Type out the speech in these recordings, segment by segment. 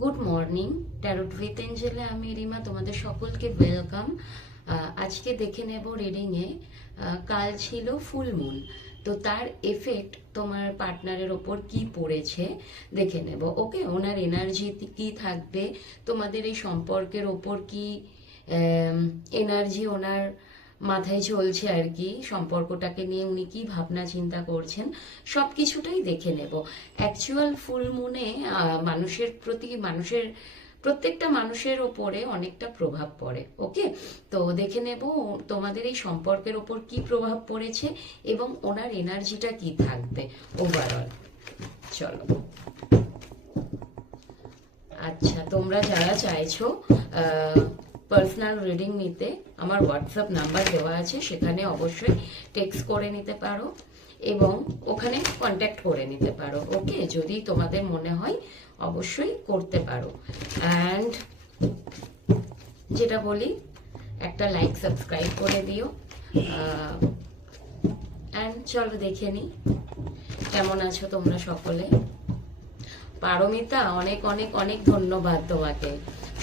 Good morning. Tarot with এঞ্জেলে আমি রিমা, তোমাদের সকলকে ওয়েলকাম। আজকে দেখে নেব রিডিংয়ে। কাল ছিল ফুল মুন, তো তার এফেক্ট তোমার পার্টনারের ওপর কি পড়েছে দেখে নেব। ওকে, ওনার এনার্জি কি থাকবে, তোমাদের এই সম্পর্কের ওপর কি এনার্জি ওনার মাথায় চলছে আর কি, সম্পর্কটাকে নিয়ে উনি কি ভাবনা চিন্তা করছেন, সব কিছুটাই দেখে নেব। অ্যাকচুয়াল ফুল মুনে মানুষের প্রতি, প্রত্যেকটা মানুষের ওপরে অনেকটা প্রভাব পড়ে। ওকে, তো দেখে নেব তোমাদের এই সম্পর্কের ওপর কি প্রভাব পড়েছে এবং ওনার এনার্জিটা কি থাকবে ওভারঅল। চলো। আচ্ছা, তোমরা যারা চাইছো পার্সোনাল রিডিং নিতে, আমার হোয়াটসঅ্যাপ নাম্বার দেওয়া আছে, সেখানে অবশ্যই টেক্সট করে নিতে পারো এবং ওখানে কন্ট্যাক্ট করে নিতে পারো। ওকে, যদি তোমাদের মনে হয় অবশ্যই করতে পারো। অ্যান্ড যেটা বলি, একটা লাইক সাবস্ক্রাইব করে দিও। অ্যান্ড চলো দেখে নিই কেমন আছো তোমরা সকলে। পারমিতা, অনেক অনেক অনেক ধন্যবাদ তোমাকে,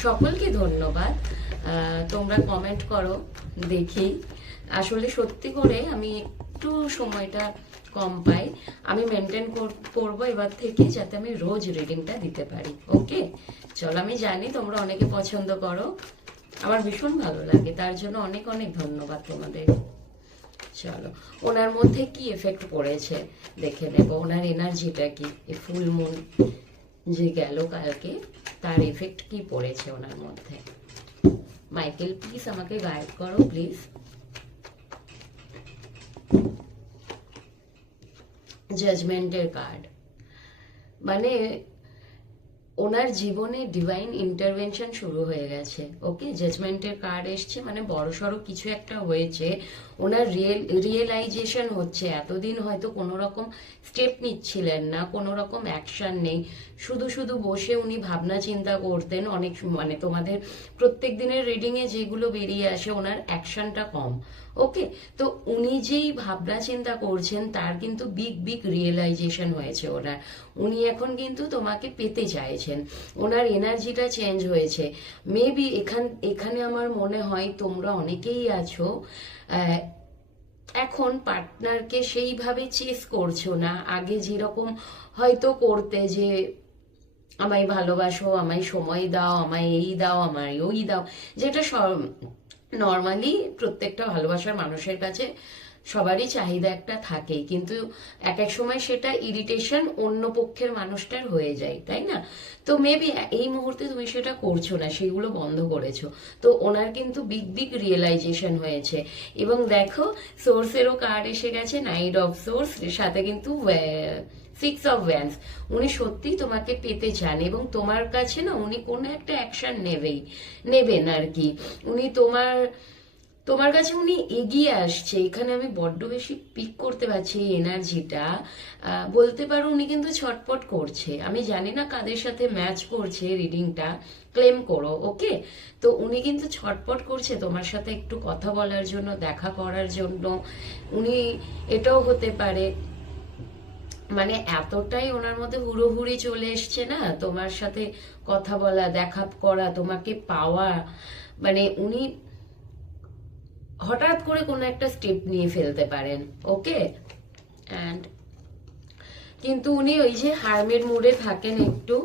সকলকে ধন্যবাদ। তোমরা কমেন্ট করো, দেখি। আসলে সত্যি করে আমি একটু সময়টা কম পাই, আমি মেনটেন করবো এবার থেকে যাতে আমি রোজ রিডিংটা দিতে পারি। ওকে, চলো। আমি জানি তোমরা অনেকে পছন্দ করো, আমার ভীষণ ভালো লাগে, তার জন্য অনেক অনেক ধন্যবাদ তোমাদের। চলো, ওনার মধ্যে কি এফেক্ট পড়েছে দেখে নেব, ওনার এনার্জিটা কি, এই ফুল মুন যে গেল কালকে তার এফেক্ট কি পড়েছে ওনার মধ্যে। মাইকেল, প্লিজ আমাকে গাইড করো প্লিজ। জাজমেন্টের কার্ড, মানে ওনার জীবনে ডিভাইন ইন্টারভেনশন শুরু হয়ে গেছে। ওকে, জাজমেন্টের কার্ড এসছে, মানে বড়সড় কিছু একটা হয়েছে, ওনার রিয়েলাইজেশন হচ্ছে। এতদিন হয়তো কোনো রকম স্টেপ নিচ্ছিলেন না, কোনো রকম অ্যাকশন নেই, শুধু শুধু বসে উনি ভাবনা চিন্তা করতেন অনেক, মানে তোমাদের প্রত্যেক দিনের রিডিংয়ে যেগুলো বেরিয়ে আসে ওনার অ্যাকশনটা কম। ওকে, তো উনি যেই ভাবনা চিন্তা করছেন তার কিন্তু বিগ বিগ রিয়েলাইজেশন হয়েছে ওনার। উনি এখন কিন্তু তোমাকে পেতে চাইছেন, ওনার এনার্জিটা চেঞ্জ হয়েছে। মেবি এখানে আমার মনে হয় তোমরা অনেকেই আছো এখন পার্টনারকে সেইভাবে চেস করছো না, আগে যেরকম হয়তো করতে, যে আমায় ভালোবাসো, আমায় সময় দাও, আমায় এই দাও, আমায় ওই দাও, যেটা নর্মালি প্রত্যেকটা ভালোবাসার মানুষের কাছে সবারই চাহিদা একটা থাকেই, কিন্তু এক এক সময় সেটা ইরিটেশন অন্য পক্ষের মানুষটার হয়ে যায়, তাই না? তো মেবি এই মুহূর্তে তুমি সেটা করছো না, সেগুলো বন্ধ করেছো। তো ওনার কিন্তু বিগ বিগ রিয়েলাইজেশন হয়েছে। এবং দেখো, সোর্সেরও কার্ড এসে গেছে, নাইট অফ সোর্স, সাথে কিন্তু 6 অফ ওয়ান্স। উনি সত্যি তোমাকে পেতে চান এবং তোমার কাছে না উনি কোনো একটা অ্যাকশন নেবেন আর কি। উনি তোমার কাছে উনি এগিয়ে আসছে। এখানে আমি বড্ড বেশি পিক করতে পারছি এই এনার্জিটা। বলতে পারো উনি কিন্তু ছটপট করছে, আমি জানি না কাদের সাথে ম্যাচ করছে রিডিংটা, ক্লেম করো। ওকে, তো উনি কিন্তু ছটপট করছে তোমার সাথে একটু কথা বলার জন্য, দেখা করার জন্য। উনি এটাও হতে পারে, মানে এতটাই ওনার মধ্যে হুড়োহুড়ি চলে এসছে না তোমার সাথে কথা বলা, দেখা করা, তোমাকে পাওয়া, মানে উনি হঠাৎ করে কোনো একটা স্টেপ নিয়ে ফেলতে পারেন। ওকে, অ্যান্ড কিন্তু উনি ওই যে হারমিট মুডে থাকেন, একটু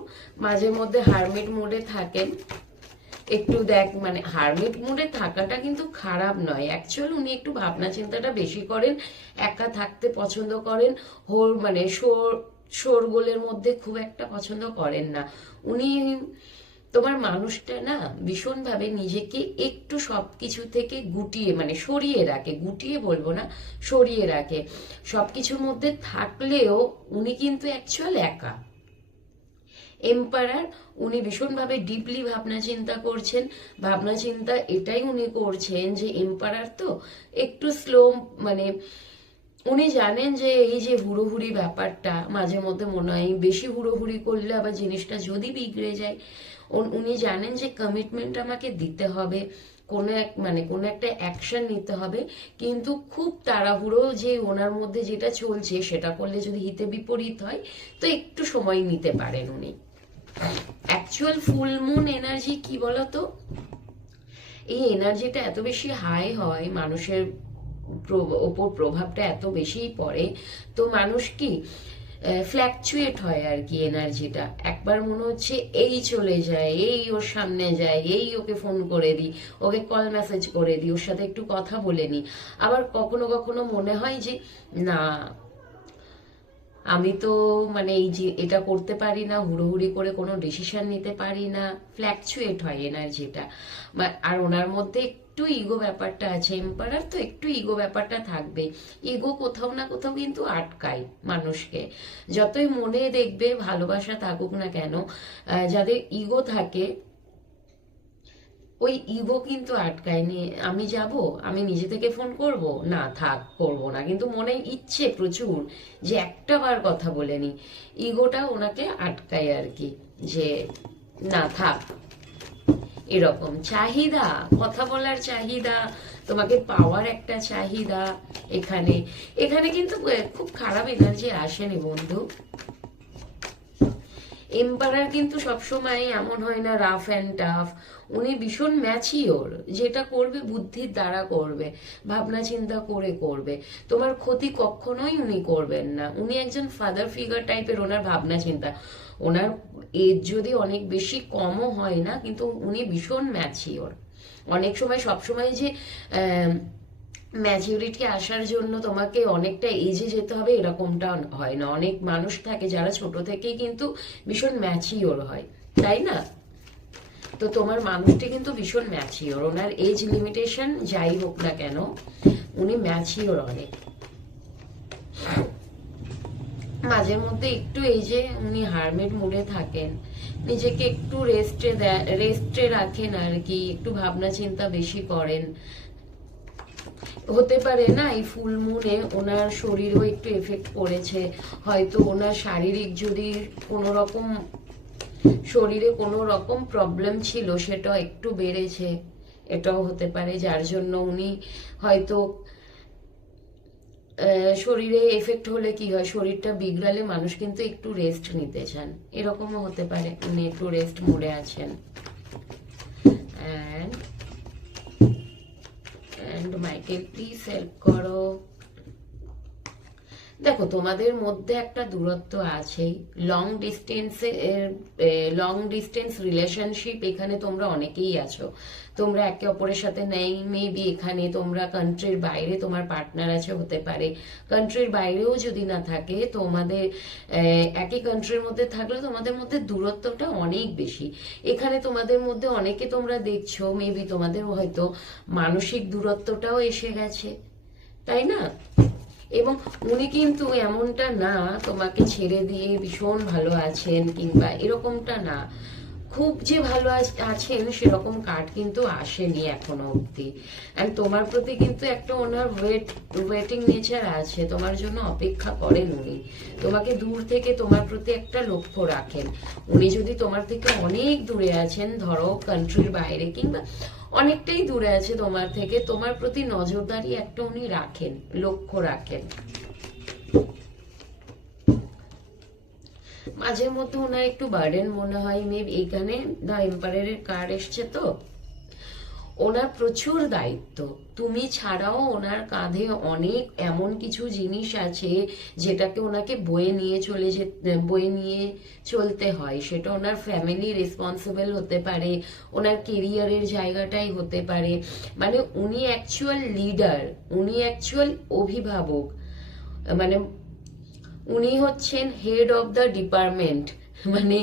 মাঝে মধ্যে হারমিট মুডে থাকেন একটু। মানে হারমিট মুডে থাকাটা কিন্তু খারাপ নয়, অ্যাকচুয়ালি উনি একটু ভাবনা চিন্তাটা বেশি করেন, একা থাকতে পছন্দ করেন, মানে শোরগোলের মধ্যে খুব একটা পছন্দ করেন না উনি। তোমার মানুষটা না ভীষণভাবে নিজেকে একটু সবকিছু থেকে গুটিয়ে, মানে সরিয়ে রাখে, গুটিয়ে বলবো না, সরিয়ে রাখে। সবকিছুর মধ্যে থাকলেও উনি কিন্তু অ্যাকচুয়াল একা। এম্পারার, উনি ভীষণভাবে ডিপলি ভাবনা চিন্তা করছেন। ভাবনা চিন্তা এটাই উনি করছেন যে এম্পারার তো একটু স্লো, মানে উনি জানেন যে এই যে হুড়োহুড়ি ব্যাপারটা, মাঝে মধ্যে মনে হয় বেশি হুড়োহুড়ি করলে আবার জিনিসটা যদি বিগড়ে যায়, উনি জানেন যে কমিটমেন্ট আমাকে দিতে হবে, কোনো একটা অ্যাকশন নিতে হবে, কিন্তু খুব তাড়াহুড়ো যে ওনার মধ্যে যেটা চলছে সেটা করলে যদি হিতে বিপরীত হয়, তো একটু সময় নিতে পারেন উনি। অ্যাকচুয়াল ফুল মুন এনার্জি কি বলতো, এই এনার্জিটা এত বেশি হাই হয়, মানুষের ওপর প্রভাবটা এত বেশি পড়ে, তো মানুষ কি ফ্ল্যাকচুয়েট হয় আর কি এনার্জিটা। একবার মনে হচ্ছে এই চলে যায়, এই ওর সামনে যায়, এই ওকে ফোন করে দিই, ওকে কল মেসেজ করে দিই, ওর সাথে একটু কথা বলে নিই। আবার কখনো কখনো মনে হয় যে না, আমি তো মানে এই যে এটা করতে পারি না, হুড়োহুড়ি করে কোনো ডিসিশন নিতে পারি না, ফ্ল্যাকচুয়েট হয় এনার্জিটা। আর ওনার মধ্যে একটু ইগো ব্যাপারটা আছে, এম্পারার তো একটু ইগো ব্যাপারটা থাকবে। ইগো কোথাও না কোথাও কিন্তু আটকায় মানুষকে। যতই মনে দেখবে ভালোবাসা থাকুক না কেন, যাদের ইগো থাকে, ওই ইগো কিন্তু আটকায়নি। আমি যাব, আমি নিজে থেকে ফোন করব না, থাক করব না, কিন্তু মনে ইচ্ছে প্রচুর যে একটা বার কথা বলে নি, ইগোটা ওনাকে আটকায় আর কি, যে না থাক। এরকম চাহিদা, কথা বলার চাহিদা, তোমাকে পাওয়ার একটা চাহিদা, এখানে এখানে কিন্তু খুব খারাপ এনার্জি আসেনি বন্ধু। এম্পারার কিন্তু সবসময় এমন হয় না রাফ অ্যান্ড টাফ, উনি ভীষণ ম্যাচিওর, যেটা করবে বুদ্ধির দ্বারা করবে, ভাবনা চিন্তা করে করবে, তোমার ক্ষতি কখনোই উনি করবেন না। উনি একজন ফাদার ফিগার টাইপের, ওনার ভাবনা চিন্তা, ওনার এজ যদি অনেক বেশি কমও হয় না, কিন্তু উনি ভীষণ ম্যাচিওর। অনেক সময় সবসময় যে ম্যাচিউরিটি আসার জন্য তোমাকে অনেকটা এজে যেতে হবে এরকমটা হয় না। অনেক মানুষ থাকে যারা ছোট থেকেই কিন্তু ভীষণ ম্যাচিওর হয়, তাই না? তো তোমার মানুষটি কিন্তু ভীষণ ম্যাচিওর, ওনার এজ লিমিটেশন যাই হোক না কেন, উনি ম্যাচিওর অনেক। মাঝে মধ্যে একটু এই যে উনি হারমেট মুডে থাকেন, নিজেকে একটু রেস্টে রাখেন আর কি, একটু ভাবনা চিন্তা বেশি করেন। হতে পারে না এই ফুল মুনে ওনার শরীরও একটু এফেক্ট পড়েছে, হয়তো ওনার শারীরিক যদি কোনো রকম শরীরে কোনো রকম প্রবলেম ছিল সেটা একটু বেড়েছে, এটাও হতে পারে, যার জন্য উনি হয়তো শরীরে এফেক্ট হলে কি হয়, শরীরটা বিগড়ালে মানুষ কিন্তু একটু রেস্ট নিতে চান, এরকমও হতে পারে উনি একটু রেস্ট মোডে আছেন। অ্যান্ড মাইকেল প্লিজ হেল্প করো। দেখো তোমাদের মধ্যে একটা দূরত্ব আছেই, লং ডিস্টেন্স রিলেশনশিপ, এখানে তোমরা অনেকেই আছো, তোমরা একে অপরের সাথে নেই, মেবি এখানে তোমরা কান্ট্রির বাইরে তোমার পার্টনার আছে, হতে পারে কান্ট্রির বাইরেও যদি না থাকে, তোমাদের একই কান্ট্রির মধ্যে থাকলে তোমাদের মধ্যে দূরত্বটা অনেক বেশি। এখানে তোমাদের মধ্যে অনেকে তোমরা দেখছো মেবি তোমাদের হয়তো মানসিক দূরত্বটাও এসে গেছে, তাই না? এবং উনি কিন্তু এমনটা না তোমাকে ছেড়ে দিয়ে ভীষণ ভালো আছেন কিংবা এরকমটা না, খুব যে ভালো আছেন সেরকম কার্ড কিন্তু আসেনি এখনো অব্দি। এন্ড তোমার প্রতি কিন্তু একটা ওনার ওয়েটিং নেচার আছে, তোমার জন্য অপেক্ষা করেন উনি, তোমাকে দূর থেকে তোমার প্রতি একটা লক্ষ্য রাখেন। উনি যদি তোমার থেকে অনেক দূরে আছেন, ধরো কান্ট্রির বাইরে কিংবা অনেকটাই দূরে আছে তোমার থেকে, তোমার প্রতি নজরদারি একটা উনি রাখেন, লক্ষ্য রাখেন। মাঝে মধ্যে ওনার একটু বার্ডেন মনে হয়, মেবি এখানে দ্য এম্পায়ারের কার্ড এসছে, তো ওনার প্রচুর দায়িত্ব, তুমি ছাড়াও ওনার কাঁধে অনেক এমন কিছু জিনিস আছে যেটাকে ওনাকে বয়ে নিয়ে চলতে হয়। সেটা ওনার ফ্যামিলি রেসপন্সিবল হতে পারে, ওনার কেরিয়ারের জায়গাটাই হতে পারে, মানে উনি অ্যাকচুয়াল লিডার, উনি অ্যাকচুয়াল অভিভাবক, মানে উনি হচ্ছেন হেড অফ দ্য ডিপার্টমেন্ট, মানে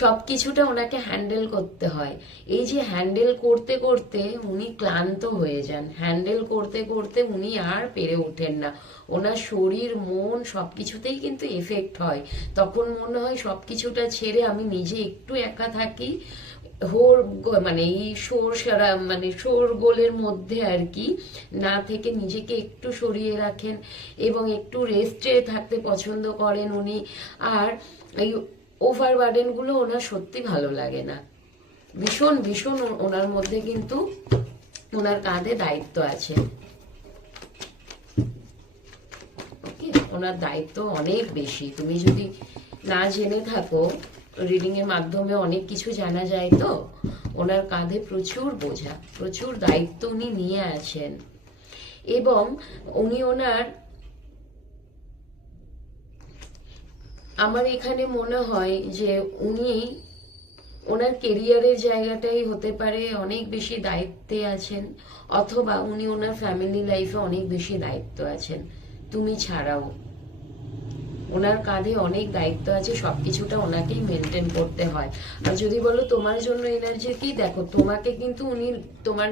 সবকিছুটা ওনাকে হ্যান্ডেল করতে হয়। এই যে হ্যান্ডেল করতে করতে উনি ক্লান্ত হয়ে যান, হ্যান্ডেল করতে করতে উনি আর পেরে ওঠেন না, ওনার শরীর মন সবকিছুতেই কিন্তু এফেক্ট হয়। তখন মনে হয় সবকিছুটা ছেড়ে আমি নিজে একটু একা থাকি, মানে এই শোর গোলের মধ্যে আর কি না থেকে নিজেকে একটু সরিয়ে রাখেন এবং একটু রেস্টে থাকতে পছন্দ করেন উনি। আর এই ওভার বার্ডেন গুলো ওনার সত্যি ভালো লাগে না, ভীষণ ভীষণ ওনার মধ্যে কিন্তু ওনার কাঁধে দায়িত্ব আছে, ওকে, ওনার দায়িত্ব অনেক বেশি। তুমি যদি না জেনে থাকো রিডিং এর মাধ্যমে অনেক কিছু জানা যায়। তো ওনার কাঁধে প্রচুর বোঝা, প্রচুর দায়িত্ব উনি নিয়ে আছেন, এবং উনি ওনার, আমার এখানে মনে হয় যে উনি ওনার কেরিয়ারের জায়গাটাই হতে পারে অনেক বেশি দায়িত্বে আছেন, অথবা উনি ওনার ফ্যামিলি লাইফে অনেক বেশি দায়িত্ব আছেন তুমি ছাড়াও। ওনার কাঁধে অনেক দায়িত্ব আছে, সবকিছুটা ওনাকেই মেনটেন করতে হয়। আর যদি বলো তোমার জন্য এনার্জি কি, দেখো তোমাকে কিন্তু উনি তোমার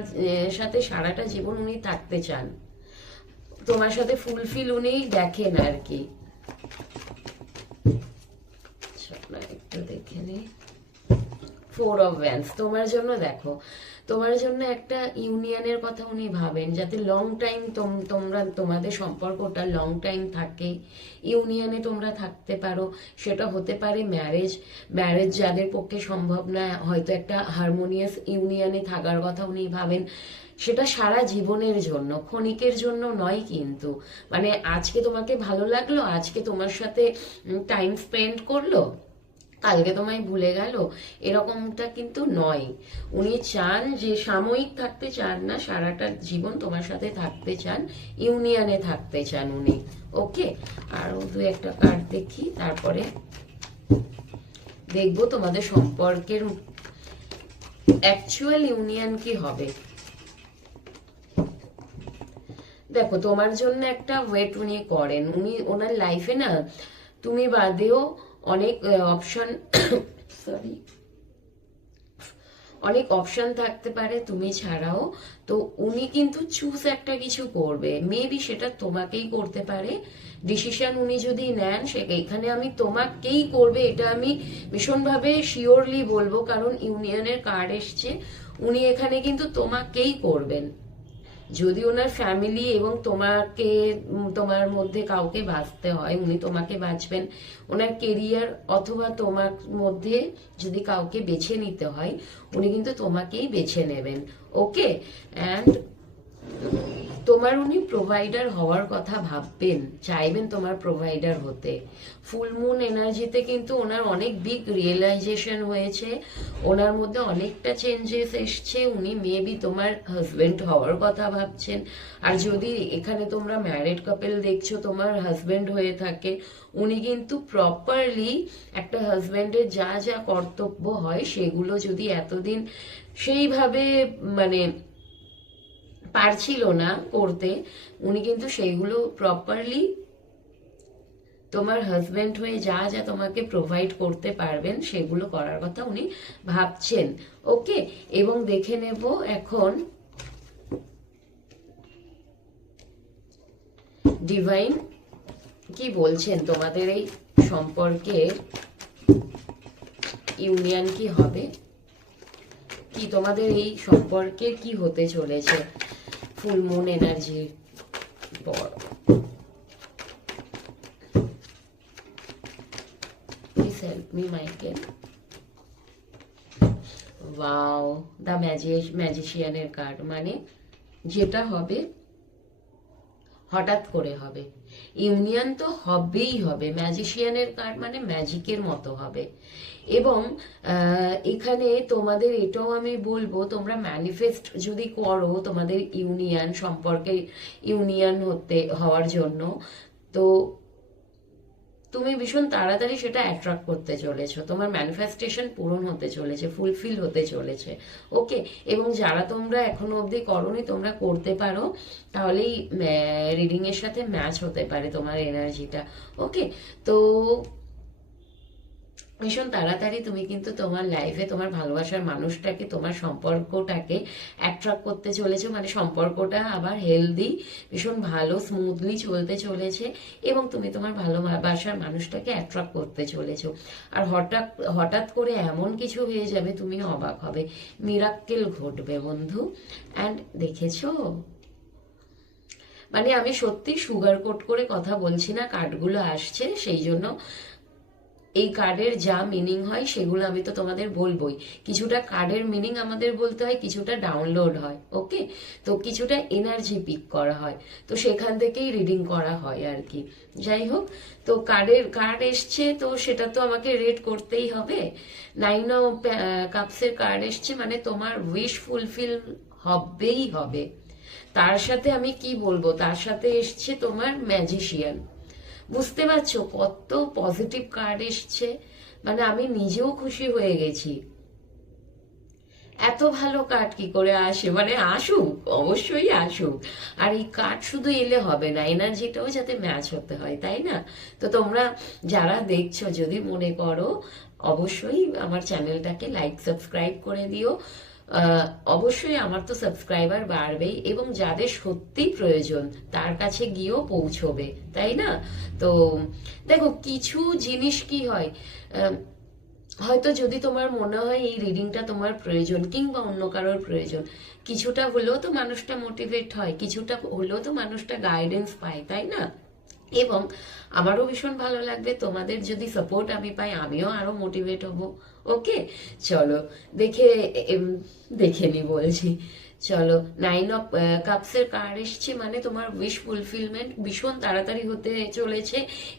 সাথে সারাটা জীবন উনি থাকতে চান, তোমার সাথে ফুলফিল উনি দেখেন আর কি। একটু দেখে নি, 4 অফ ওয়ান্স তোমার জন্য, দেখো তোমার জন্য একটা ইউনিয়নের কথা উনি ভাবেন, যাতে লং টাইম তোমরা তোমাদের সম্পর্কটা লং টাইম থাকে, ইউনিয়নে তোমরা থাকতে পারো। সেটা হতে পারে ম্যারেজ, ম্যারেজ যাদের পক্ষে সম্ভব না, হয়তো একটা হারমোনিয়াস ইউনিয়নে থাকার কথা উনি ভাবেন। সেটা সারা জীবনের জন্য, ক্ষণিকের জন্য নয় কিন্তু। মানে আজকে তোমাকে ভালো লাগলো, আজকে তোমার সাথে টাইম স্পেন্ড করলো, কালকে তোমায় ভুলে গেল, এরকমটা কিন্তু নয়। উনি চান যে সাময়িক থাকতে চান না, সারাটা জীবন তোমার সাথে থাকতে চান, ইউনিয়নে থাকতে চান উনি। ওকে, আরো 2-1টা কার্ড দেখি, তারপরে দেখবো তোমাদের সম্পর্কের অ্যাকচুয়াল ইউনিয়ন কি হবে। দেখো তোমার জন্য একটা ওয়েট উনি করেন, উনি ওনার লাইফে না তুমি বাদেও অনেক অপশন সরি অনেক অপশন থাকতে পারে তুমি ছাড়াও। তো উনি কিন্তু চুজ একটা কিছু করবে, মেবি সেটা তোমাকেই করতে পারে। ডিসিশন উনি যদি নেন, এখানে আমি তোমাকেই করবে এটা আমি ভীষণভাবে শিওরলি বলবো, কারণ ইউনিয়নের কার্ড এসছে। উনি এখানে কিন্তু তোমাকেই করবেন। যদি ওনার ফ্যামিলি এবং তোমাকে, তোমার মধ্যে কাউকে বাঁচতে হয়, উনি তোমাকে বাঁচবেন। ওনার কেরিয়ার অথবা তোমার মধ্যে যদি কাউকে বেছে নিতে হয়, উনি কিন্তু তোমাকেই বেছে নেবেন। ওকে, অ্যান্ড তোমার উনি প্রোভাইডার হওয়ার কথা ভাববেন, চাইবেন তোমার প্রোভাইডার হতে। ফুল মুন এনার্জিতে কিন্তু ওনার অনেক বিগ রিয়েলাইজেশন হয়েছে, ওনার মধ্যে অনেকটা চেঞ্জেস এসছে। উনি মেবি তোমার হাজবেন্ড হওয়ার কথা ভাবছেন। আর যদি এখানে তোমরা ম্যারিড কাপল দেখছো, তোমার হাজবেন্ড হয়ে থাকে, উনি কিন্তু প্রপারলি একটা হাজবেন্ডের যা যা কর্তব্য হয় সেগুলো যদি এতদিন সেইভাবে মানে পারছিল না করতে, উনি কিন্তু সেইগুলো প্রপারলি তোমার হাজবেন্ড হয়ে যা যা তোমাকে প্রোভাইড করতে পারবেন সেগুলো করার কথা উনি ভাবছেন। ওকে, এবং দেখে নেব এখন ডিভাইন কি বলছেন তোমাদের এই সম্পর্কের ইউনিয়ন কি হবে, কি তোমাদের এই সম্পর্কে কি হতে চলেছে ফুল মুন এনার্জির পর। Please help me Michael. Wow, the ম্যাজিশিয়ানের কার্ড, মানে যেটা হবে হঠাৎ করে হবে, ইউনিয়ন তো হবেই হবে। ম্যাজিশিয়ানের কার্ড মানে ম্যাজিকের মতো হবে। এবং এখানে তোমাদের এটাও আমি বলবো, তোমরা ম্যানিফেস্ট যদি করো তোমাদের ইউনিয়ন সম্পর্কে ইউনিয়ন হওয়ার জন্য, তো তুমি ভীষণ তাড়াতাড়ি সেটা অ্যাট্রাক্ট করতে চলেছো, তোমার ম্যানিফেস্টেশন পূরণ হতে চলেছে, ফুলফিল হতে চলেছে। ওকে, এবং যারা তোমরা এখনো অবধি করোনি তোমরা করতে পারো, তাহলেই রিডিং এর সাথে ম্যাচ হতে পারে তোমার এনার্জিটা। ওকে, তো ভীষণ তাড়াতাড়ি তুমি কিন্তু তোমার লাইফে তোমার ভালোবাসার মানুষটাকে, তোমার সম্পর্কটাকে অ্যাট্রাক্ট করতে চলেছো, মানে সম্পর্কটা আবার হেলদি, ভীষণ ভালো স্মুথলি চলতে চলেছে, এবং তুমি তোমার ভালোবাসার মানুষটাকে অ্যাট্রাক্ট করতে চলেছো। আর হঠাৎ হঠাৎ করে এমন কিছু হয়ে যাবে, তুমি অবাক হবে, মিরাক্কেল ঘটবে বন্ধু। অ্যান্ড দেখেছো, মানে আমি সত্যি সুগার কোট করে কথা বলছি না, কার্ডগুলো আসছে সেই জন্য এই কার্ডের যা মিনিং হয় সেগুলো আমি তো তোমাদের বলবোই। কিছুটা কার্ডের মিনিং আমাদের বলতে হয়, কিছুটা ডাউনলোড হয়, ওকে? তো কিছুটা এনার্জি পিক করা হয়, তো সেখান থেকেই রিডিং করা হয় আর কি। যাই হোক, তো কার্ড এসছে, তো সেটা তো আমাকে রেড করতেই হবে। 9 অফ কাপসের কার্ড এসছে মানে তোমার উইশ ফুলফিল হবেই হবে। তার সাথে আমি কি বলবো, তার সাথে এসছে তোমার ম্যাজিশিয়ান। বুঝতে পারছো কত পজিটিভ কার্ড এসছে, মানে আমি নিজেও খুশি হয়ে গেছি। এত ভালো কার্ড কি করে আসে, মানে আসুক, অবশ্যই আসুক। আর এই কার্ড শুধু এলে হবে না, এনার্জিটাও যাতে ম্যাচ হতে হয়, তাই না? তো তোমরা যারা দেখছো যদি মনে করো, অবশ্যই আমার চ্যানেলটাকে লাইক সাবস্ক্রাইব করে দিও। অবশ্যই আমার তো সাবস্ক্রাইবার বাড়বেই, এবং যাদের সত্যি প্রয়োজন তার কাছে গিয়েও পৌঁছবে, তাই না? তো দেখো, কিছু জিনিস কি হয়, হয়তো যদি তোমার মনে হয় এই রিডিংটা তোমার প্রয়োজন কিংবা অন্য কারোর প্রয়োজন, কিছুটা হলেও তো মানুষটা মোটিভেট হয়, কিছুটা হলেও তো মানুষটা গাইডেন্স পায়, তাই না? এবং আমারও ভীষণ ভালো লাগবে, তোমাদের যদি সাপোর্ট আমি পাই আমিও আরো মোটিভেট হব। ওকে, চলো দেখে দেখে নি বলছি। চলো, 9 অফ কাপসের কার্ড এসছে মানে তোমার উইশ ফুলফিলমেন্ট ভীষণ তাড়াতাড়ি হতে চলেছে,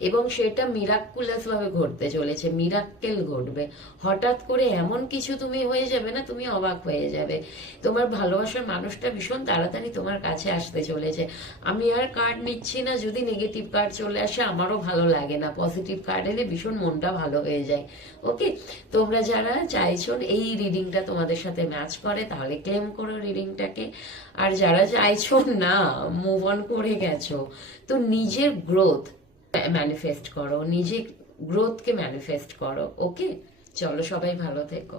এবং সেটা মিরাকুলাস ভাবে ঘটতে চলেছে, মিরাক্কেল ঘটবে। হঠাৎ করে এমন কিছু তুমি হয়ে যাবে না, তুমি অবাক হয়ে যাবে। তোমার ভালোবাসার মানুষটা ভীষণ তাড়াতাড়ি তোমার কাছে আসতে চলেছে। আমি আর কার্ড নিচ্ছি না, যদি নেগেটিভ কার্ড চলে আসে আমারও ভালো লাগে না, পজিটিভ কার্ড এলে ভীষণ মনটা ভালো হয়ে যায়। ওকে, তোমরা যারা চাইছো এই রিডিংটা তোমাদের সাথে ম্যাচ করে তাহলে ক্লেম করো রিডিংটাকে। আর যারা চাইছো না, মুভ অন করে গেছো, তো নিজের গ্রোথ ম্যানিফেস্ট করো, নিজের গ্রোথকে ম্যানিফেস্ট করো। ওকে, চলো সবাই ভালো থেকো।